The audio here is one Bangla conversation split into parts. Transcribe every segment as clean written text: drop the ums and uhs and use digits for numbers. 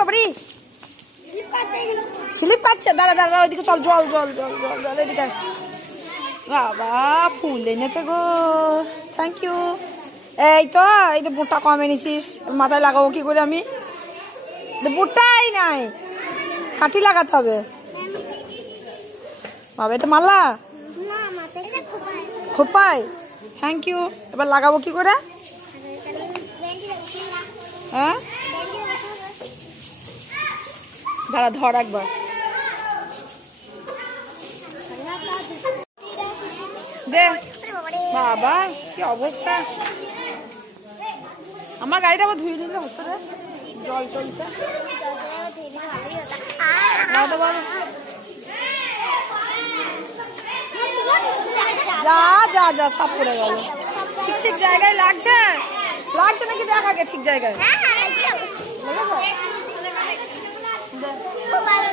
বাবারি স্লিপ কাটছে। দাঁড়া দাঁড়া ওইদিকে চল, জল জল জল জল জল এদিকে। বাবা ফুল এনেছে গো, থ্যাংক ইউ। এই তো এই তো বুটটা কম এনেছিস, মাথায় লাগাবো কি করে আমি? বুটটাই নাই, কাঠি লাগাতে হবে। বাবা এটা মালা খোপায়, থ্যাংক ইউ। এবার লাগাবো কি করে? হ্যাঁ দাঁড়া ধর একবার। দে বাবা কি অবস্থা, আমার গাড়িটা আবার ধুয়ে দিলে হতো রে, জল চলছে। যা যা যা সব পড়ে গেল। ঠিক ঠিক জায়গায় লাগছে, লাগছে নাকি দেখ আগে ঠিক জায়গায়। খুব ভালো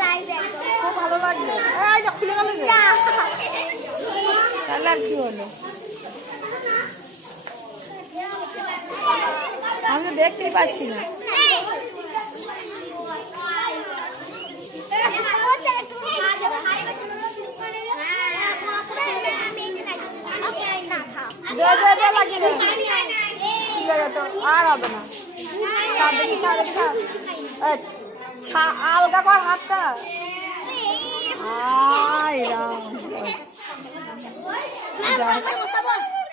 লাগছে, খুলে গেল তাহলে আর কি হলো? আমি তো দেখতেই পাচ্ছি না। আর হবে না, আলগা কর হাতটা।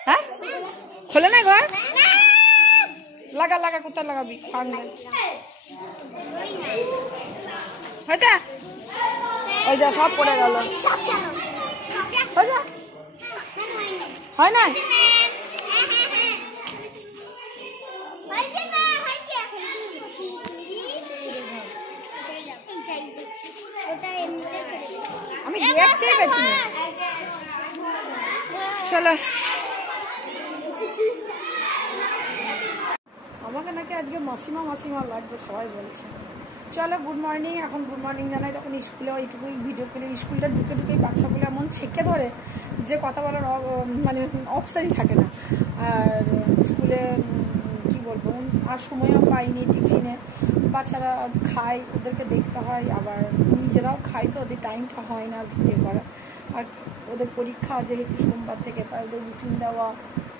হ্যাঁ খোলে না ঘর, লাগা লাগা, কোথায় লাগাবি? হয়েছে ওই যা সব পড়ে গেল। হয় না আমি দেখতেই পাচ্ছি না। চলো আমাকে নাকি আজকে মাসিমা মাসিমা লাগছে সবাই বলছে। চলো গুড মর্নিং, এখন গুড মর্নিং জানাই। তখন স্কুলে ওইটুকুই ভিডিও করে স্কুলটা ঢুকে ঢুকেই বাচ্চাগুলো এমন ছেঁকে ধরে যে কথা বলার মানে অপশানই থাকে না। আর স্কুলে কি বলবো, আর সময়ও পাইনি। টিফিনে বাচ্চারা খায়, ওদেরকে দেখতে হয়, আবার নিজেরাও খাই, তো ওদের টাইমটা হয় না ভিডিও করা। আর ওদের পরীক্ষা যেহেতু সোমবার থেকে, তাই ওদের রুটিন দেওয়া,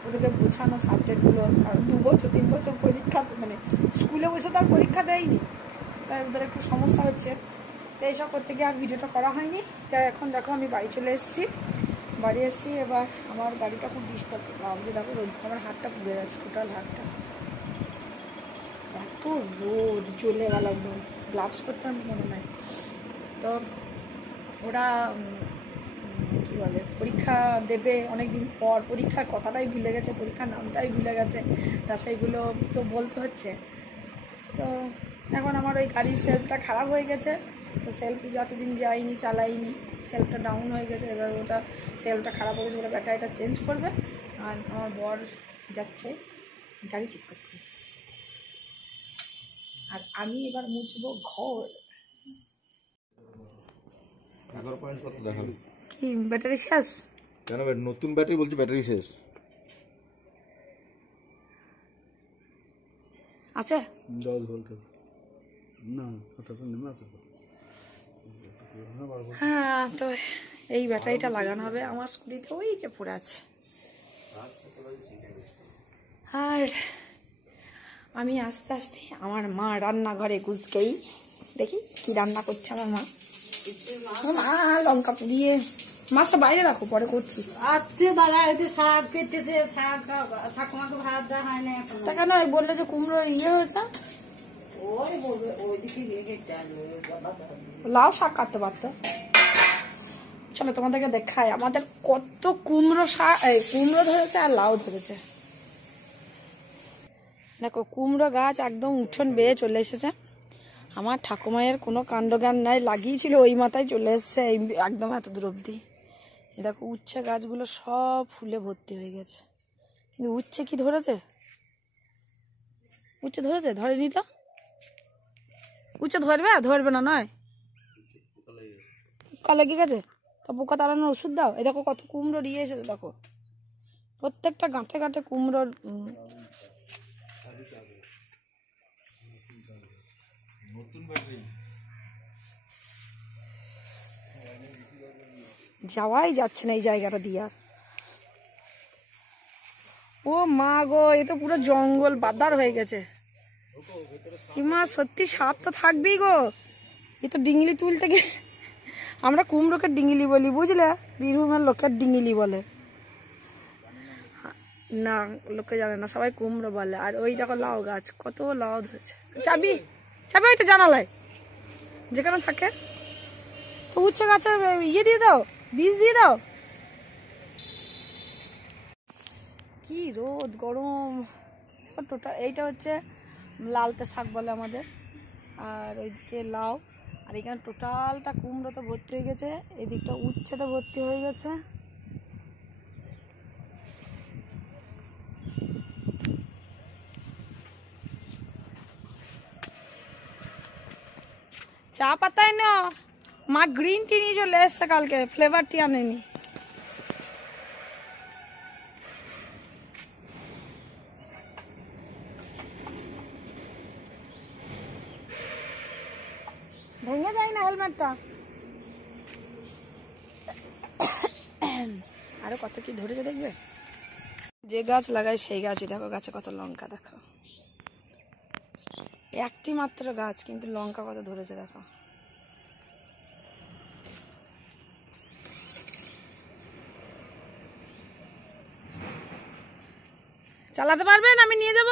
ওদেরকে বোঝানো সাবজেক্টগুলো। আর 2 বছর 3 বছর পরীক্ষা, মানে স্কুলে বসে তার পরীক্ষা দেয়নি, তাই ওদের একটু সমস্যা হচ্ছে। তো এইসব করতে গিয়ে আর ভিডিওটা করা হয়নি। তাই এখন দেখো আমি বাড়ি চলে এসেছি। এবার আমার গাড়িটা খুব ডিস্টার্ব করলাম, দেখো রোদ, আমার হাতটা পুড়ে গেছে, টোটাল হাতটা। এত রোদ, চলে গেল একদম, গ্লাভস করতে আমার মনে নাই। তো ওরা কী বলে পরীক্ষা দেবে অনেক দিন পর, পরীক্ষার কথাটাই ভুলে গেছে, পরীক্ষার নামটাই ভুলে গেছে, তা সেইগুলো তো বলতে হচ্ছে। তো এখন আমার ওই গাড়ির সেলফটা খারাপ হয়ে গেছে, তো সেলফ যতদিন যাইনি, চালাইনি, সেলফটা ডাউন হয়ে গেছে। এবার ওটা সেলফটা খারাপ হয়ে গেছে, ওটা ব্যাটারিটা চেঞ্জ করবে। আর আমার বর যাচ্ছে গাড়ি ঠিক করতে, আর আমি এবার মুছবো ঘর। কি ব্যাটারি শেষ? কেন নতুন ব্যাটারি বলছি, ব্যাটারি শেষ আছে 10 ভোল্টের না, নেমে আছে। হ্যাঁ, তো এই ব্যাটারিটা লাগানো হবে আমার স্কুটিতে, ওই যে পড়ে আছে। আর আমি আস্তে আস্তে আমার মা রান্নাঘরে ঘুষকেই দেখি কি রান্না করছে আমার মা। লঙ্কা পুড়িয়ে, মাছটা বাইরে রাখো, পরে করছি। আচ্ছা দাদা, এতে শাক কেটেছে, শাক ঠাকুমাকে ভাত দেওয়া হয় না এখন। তা কেন বললে যে কুমড়ো হয়েছে, ওই বলবে ওইদিকে রেখে লাউ শাক কাটতে পারতো। চলো তোমাদেরকে দেখাই আমাদের কত কুমড়ো শাক, কুমড়ো ধরেছে আর লাউ ধরেছে। দেখো কুমড়ো গাছ একদম উঠোন বেয়ে চলে এসেছে। আমার ঠাকুমায়ের কোনো কাণ্ডজ্ঞান নাই, লাগিয়েছিল ওই মাথায় চলে এসছে একদম এত দূর অব্দি। দেখো উচ্ছে গাছগুলো সব ফুলে ভর্তি হয়ে গেছে, কিন্তু উচ্ছে কি ধরেছে? উচ্ছে ধরেছে? ধরেনি তো। উচ্ছে ধরবে না নয়, লেগে গেছে। তা পোকা তাড়ানোর ওষুধ দাও। এই দেখো কত কুমড়ো দিয়ে এসেছে, দেখো প্রত্যেকটা গাঁটে গাঁটে কুমড়োর। যাওয়াই যাচ্ছে না এই জায়গাটা দিয়ে। ও মা গো, এ তো পুরো জঙ্গল বাদার হয়ে গেছে। মা সত্যি সাপ তো থাকবেই গো। এ তো ডিঙলি তুলতে গিয়ে, আমরা কুমড়োকে ডিঙলি বলি বুঝলে, বীরভূমের লোকের ডিঙলি বলে না, লোকে জানে না, সবাই কুমড়ো বলে। আর ওই দেখো লাউ গাছ, কত লাউ ধরেছে। চাবি চাবি ওই তো জানালায় যেখানে থাকে। তো উচ্ছে গাছের ইয়ে দিয়ে দাও, বীজ দিয়ে দাও। কি রোদ গরম। টোটাল এইটা হচ্ছে লালতে শাক বলে আমাদের, আর ওইদিকে লাউ, আর এখানে টোটালটা কুমড়োতে ভর্তি হয়ে গেছে, এদিকটা উচ্ছেতে ভর্তি হয়ে গেছে। চা পাতায় না মা গ্রিন টি নিয়ে চলে এসছে কালকে, ফ্লেভার টি আনেনি। ভেঙে যায় না হেলমেটটা। আরো কত কি ধরেছে দেখবে। যে গাছ লাগায় সেই গাছই দেখো, গাছে কত লঙ্কা দেখো। একটি মাত্র গাছ কিন্তু লঙ্কা কত ধরেছে দেখো। চালাতে পারবেন? আমি নিয়ে যাব।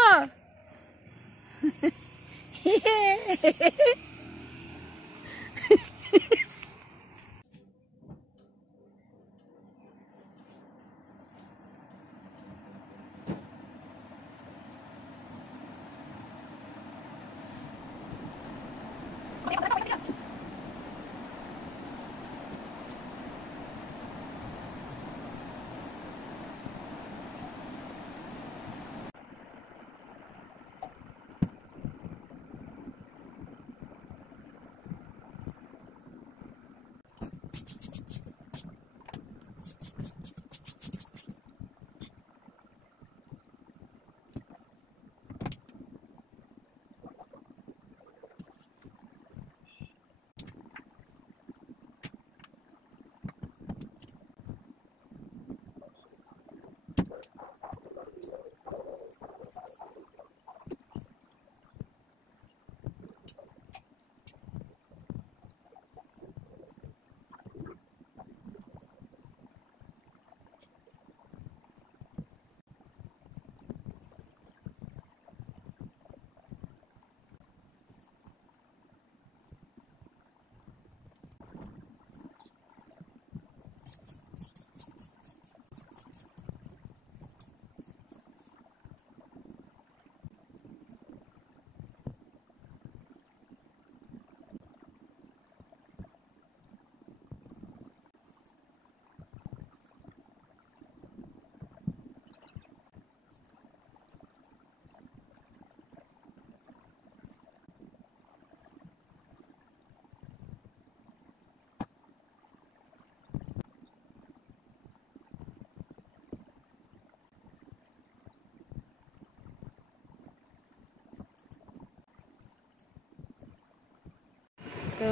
তো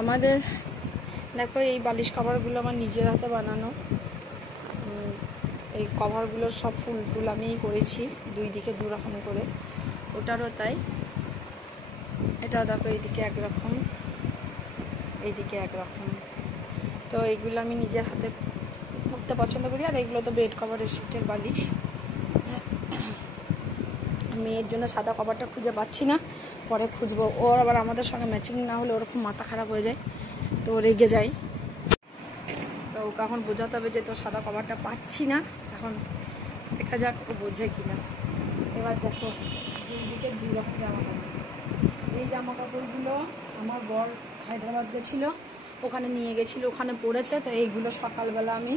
আমাদের দেখো এই বালিশ কভারগুলো আমার নিজের হাতে বানানো। এই কভারগুলোর সব ফুল টুল আমিই করেছি, দুই দিকে দু রকম করে। ওটারও তাই। এটা দেখো এইদিকে একরকম, এইদিকে একরকম। তো এইগুলো আমি নিজের হাতে করতে পছন্দ করি। আর এইগুলো তো বেড কভারের সিটের বালিশ। মেয়ের জন্য সাদা কভারটা খুঁজে পাচ্ছি না, পরে খুঁজবো। ওর আবার আমাদের সঙ্গে ম্যাচিং না হলে ওরকম মাথা খারাপ হয়ে যায়, তো রেগে যায়। তো ওকে এখন বোঝাতে হবে যে তো সাদা কভারটা পাচ্ছি না। এখন দেখা যাক ও বোঝে কিনা। এবার দেখো দুদিকে দুই রকম জামা কাপড়। এই জামা কাপড়গুলো আমার বর হায়দ্রাবাদ গেছিলো, ওখানে নিয়ে গেছিলো, ওখানে পড়েছে। তো এইগুলো সকালবেলা আমি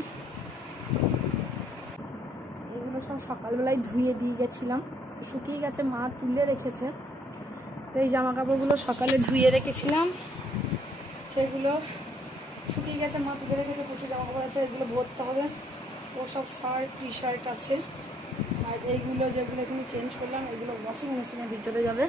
এগুলো সব সকালবেলায় ধুয়ে দিয়ে গেছিলাম, তো শুকিয়ে গেছে, মা তুলে রেখেছে। তো এই জামা কাপড়গুলো সকালে ধুয়ে রেখেছিলাম, সেগুলো শুকিয়ে গেছে, মা তুলে রেখেছে। প্রচুর জামা কাপড় আছে, এগুলো ভরতে হবে। ও সব শার্ট টি শার্ট আছে। আর এইগুলো যেগুলো এখানে চেঞ্জ করলাম, এগুলো ওয়াশিং মেশিনের ভিতরে যাবে।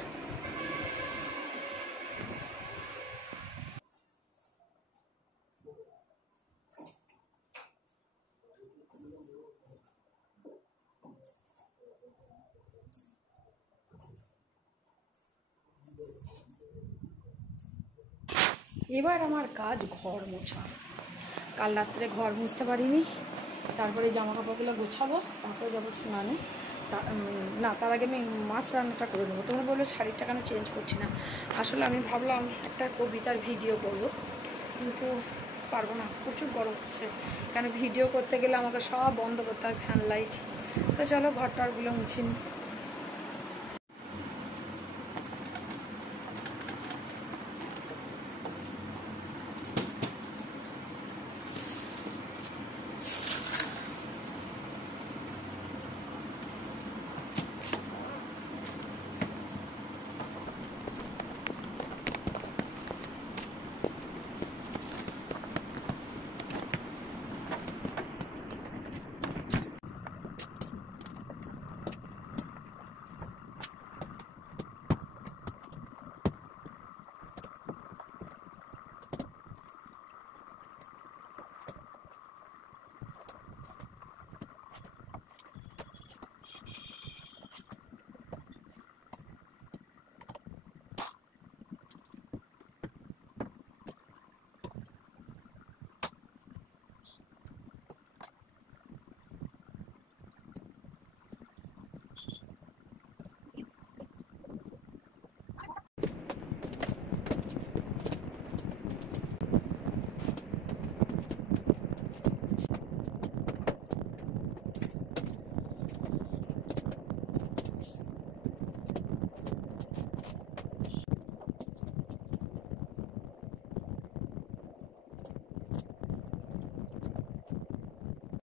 এবার আমার কাজ ঘর মোছা। কাল রাত্রে ঘর মুছতে পারিনি, তারপরে জামা কাপড়গুলো গোছাবো, তারপরে যাবো স্নানে। না, তার আগে আমি মাছ রান্নাটা করে নেবো। তোমরা বললো শাড়িটা কেন চেঞ্জ করছি না। আসলে আমি ভাবলাম একটা কবিতার ভিডিও করবো, কিন্তু পারবো না, প্রচুর গরম হচ্ছে। কেন ভিডিও করতে গেলে আমাকে সব বন্ধ করতে হয়, ফ্যান লাইট। তো চলো ঘরটারগুলো মুছে নিই।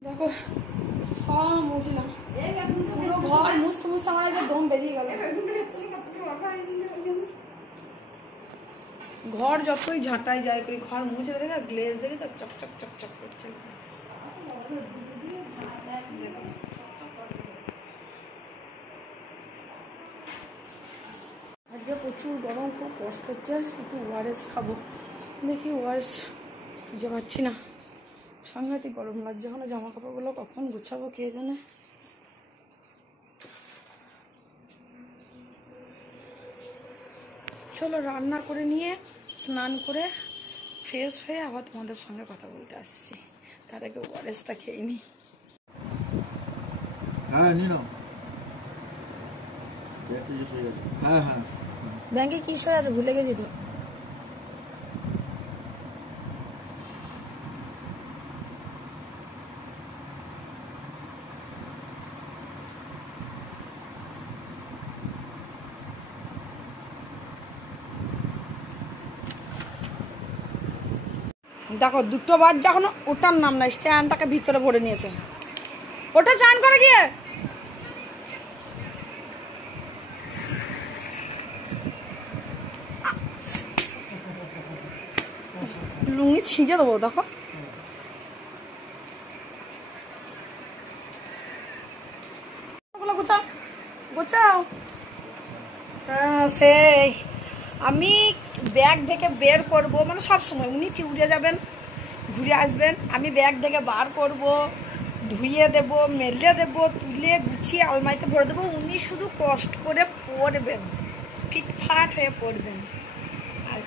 দেখো সব মুছলাম, পুরো ঘর মুছতে মুছতে আমার একটা দম বেরিয়ে গেল। ঘর যতই ঝাঁটাই যায় করি, ঘর মুছে দেখে গ্লেজ দেখে চক চক চক চক করছে। আজকে প্রচুর গরম, খুব কষ্ট হচ্ছে। একটু ওআরএস খাবো, দেখি ওআরএস খুঁজে পাচ্ছি না। সাংঘাতিক গরম লাগছে। এখন জামা কাপড়গুলো কখন গুছাবো কে জানে। চলো রান্না করে নিয়ে স্নান করে ফ্রেশ হয়ে আবার তোমাদের সঙ্গে কথা বলতে আসছি। তার আগে ওআরএসটা খেয়ে নিই। হ্যাঁ নিন। হ্যাঁ হ্যাঁ, ব্যাংকে কি সই আছে ভুলে গেছি তো। দেখো 2টো বাদ যখন ওটার নাম না, স্ট্যান্ডটাকে ভিতরে ভরে নিয়েছে। ওটা চান করে গিয়ে লুঙ্গি ছিঁচে দেবো। দেখো গোছাও গোছাও। হ্যাঁ সেই আমি ব্যাগ থেকে বের করব, মানে সব সময় উনি উড়ে যাবেন, ঘুরে আসবেন, আমি ব্যাগ থেকে বার করব, ধুয়ে দেব, মেলে দেব, তুলে গুছিয়ে আলমারিতে ভরে দেবো। উনি শুধু কষ্ট করে পড়বেন, ফিটফাট হয়ে পড়বেন। আর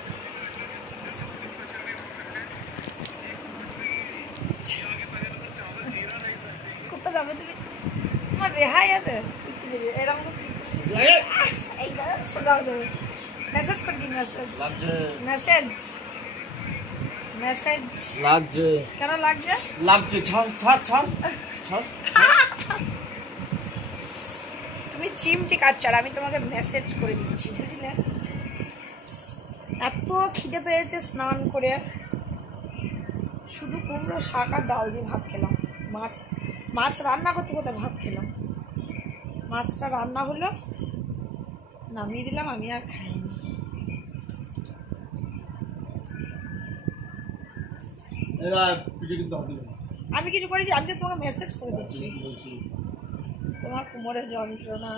কোথাও যাবে তুমি? তোমার রেহাই আছে এরকম মেসেজ করে দিন। মেসেজ মেসেজ লাগছে কেন লাগছে? লাগছে, ছাড় ছাড় ছাড় ছাড়। তুমি চিমটি কাটছো আর আমি তোমাকে মেসেজ করে দিচ্ছি, বুঝলে? এত খিদে পেয়েছে স্নান করে, শুধু কুমড়ো শাক আর ডাল দিয়ে ভাত খেলাম। মাছ রান্না করতে করতে ভাত খেলাম। মাছটা রান্না হলো, নামিয়ে দিলাম, আমি আর খাইনি। আমি কিছু করেছি? আমি তো তোমাকে মেসেজ করে দিচ্ছি। তোমার কোমরের যন্ত্রণা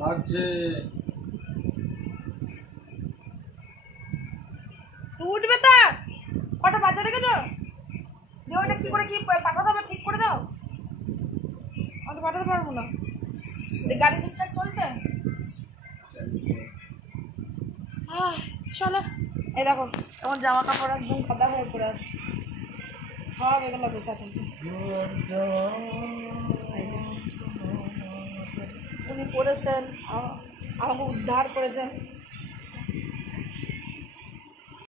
লাগছে। তুই উঠবে তা কটা বাজে রেখেছো? ওটা কি করে কি পাঠাতে হবে ঠিক করে দাও। আমি তো পাঠাতে পারবো না, গাড়ি ঠিকঠাক চলছে। চলো এই দেখো আমার জামা কাপড় একদম কাদা হয়ে পড়ে আছে, সব এগুলো গোছাতে হবে। উনি করেছেন, আমাকে উদ্ধার করেছেন।